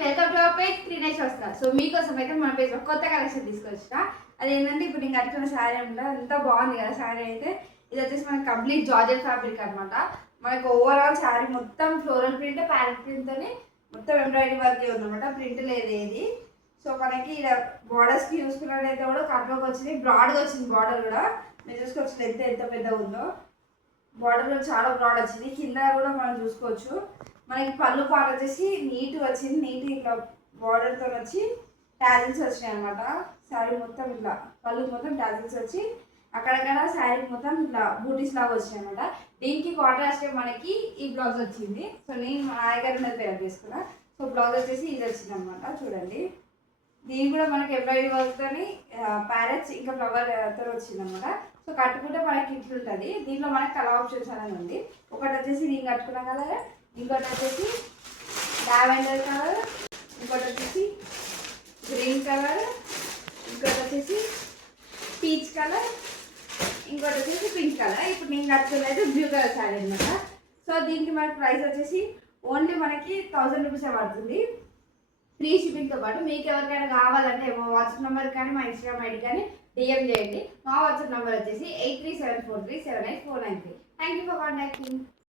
Welcome to our page 3 days వస్తా. So మీకోసం అయితే మన పేజ్ కొత్త కలెక్షన్ తీసుకొచ్చిన. అదేంటంటే ఇప్పుడు నేను కట్టుకున్న శారీ ఉంటుంది, అంతా బాగుంది కదా శారీ అయితే. ఇది వచ్చేసి మనకి కంప్లీట్ జార్జెట్ ఫ్యాబ్రిక్ అనమాట. మనకు ఓవరాల్ శారీ మొత్తం ఫ్లోరల్ ప్రింట్, ప్యారెట్ ప్రింట్తోని మొత్తం ఎంబ్రాయిడరీ వర్క్ ఉందన్నమాట. ప్రింట్ లేదు ఏది. సో మనకి ఇలా బార్డర్స్కి చూసుకున్నట్టయితే కూడా కట్లోకి వచ్చింది, బ్రాడ్గా వచ్చింది బార్డర్ కూడా. మీరు చూసుకోవచ్చు ఎంత పెద్దగా ఉందో. బార్డర్ కూడా చాలా బ్రాడ్ వచ్చింది. కింద కూడా మనం చూసుకోవచ్చు. మనకి పళ్ళు పాట వచ్చేసి నీట్ వచ్చింది. నీట్ ఇట్లా బార్డర్తో వచ్చి టాజిల్స్ వచ్చినాయి అనమాట. శారీ మొత్తం ఇట్లా పళ్ళు మొత్తం టాజిల్స్ వచ్చి అక్కడక్కడ శారీ మొత్తం ఇట్లా బూటీస్ లాగా వచ్చినాయి అనమాట. దీనికి కాంట్రాస్ట్ మనకి ఈ బ్లౌజ్ వచ్చింది. సో నేను మా ఆయగారి మీద పేరు తీసుకున్నా. సో బ్లౌజ్ వచ్చేసి ఇది వచ్చింది అనమాట. చూడండి, దీని కూడా మనకి ఎంబ్రాయిడరీ వర్క్తోని ప్యారెట్స్ ఇంకా ఫ్లవర్తో వచ్చింది అనమాట. సో కట్టుకుంటే మనకి ఇట్లుంటుంది. దీంట్లో మనకి కలర్ ఆప్షన్స్ అనేది ఉంది. ఒకటి వచ్చేసి నేను కట్టుకున్నాం కదా, ఇంకోటి వచ్చేసి లావెండర్ కలర్, ఇంకోటి వచ్చేసి గ్రీన్ కలర్, ఇంకోటి వచ్చేసి పీచ్ కలర్, ఇంకోటి వచ్చేసి పింక్ కలర్. ఇప్పుడు నేను కట్టుకున్నది బ్లూ కలర్ శారీ అనమాట. సో దీనికి మనకి ప్రైస్ వచ్చేసి ఓన్లీ మనకి 1000 రూపీస్ పడుతుంది, ఫ్రీ షిప్పింగ్తో పాటు. మీకు ఎవరికైనా కావాలంటే మా వాట్సాప్ నెంబర్ కానీ మా ఇన్స్టాగ్రామ్ ఐడి కానీ డిఎం చేయండి. మా వాట్సాప్ నెంబర్ వచ్చేసి 8374378493. Thank you for contacting.